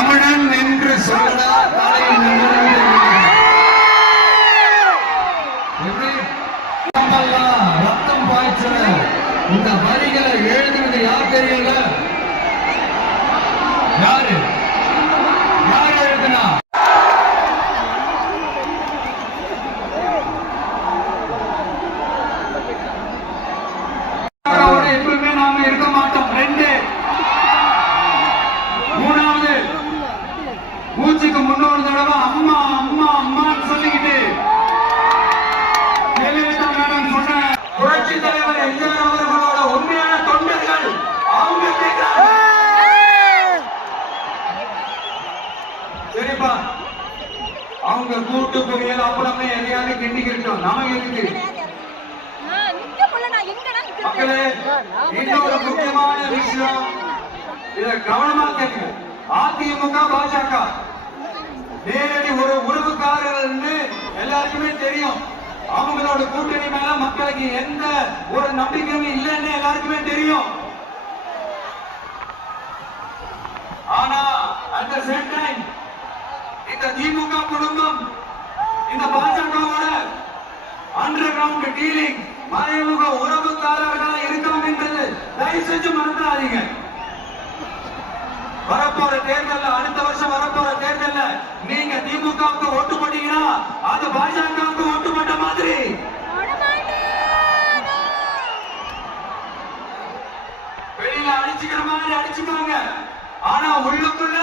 தமிழன் என்று சொல்ல ரத்தம் பாய்ச்சல இந்த வரிகளை எழுதுவது யார் தெரியல? யாரு யார் எழுதுனா? எப்பவுமே நாம இருக்க மாட்டோம். ரெண்டு மூணாவது மூச்சுக்கு முன்னொரு தடவை அம்மா அம்மா அம்மான்னு சொல்லிக்கிட்டு மேடம் சொன்ன புரட்சி தலைவர் எம்ஜிஆர் அவர்களோட உண்மையான தொண்டர்கள் அவங்க சரிப்பா, அவங்க கூட்டு பொரியல் அப்புறமே எதையாவது கிண்டிக்கிட்டோம். நமக்கு இருக்கு மக்களே. இன்னொரு முக்கியமான விஷயம், இத கவனமா கேட்க. அதிமுக பாஜக நேரடி ஒரு உறவுக்காரர்கள் எல்லாருக்குமே தெரியும். அவங்களோட கூட்டணி மேல மக்களுக்கு எந்த ஒரு நம்பிக்கையும் இல்லைன்னு எல்லாருக்குமே தெரியும். ஆனா அட் த சேம் டைம் இந்த திமுக குடும்பம் இந்த பாஜகவோட அண்டர் கிரவுண்ட் டீலிங் மறைமுக உறவுக்காரர்களா இருக்காங்க என்றது தயவு செஞ்சு மறந்துடாதீங்க. வரப்போற தேர்தல், அடுத்த வருஷம் வரப்போற தேர்தல்ல நீங்க திமுகவுக்கு ஓட்டு போட்டீங்கன்னா அது பாஜகவுக்கு ஓட்டு போட்ட மாதிரி. வெளியில அடிச்சுக்கிற மாதிரி அடிச்சுக்காங்க, ஆனா உள்ளுக்குள்ள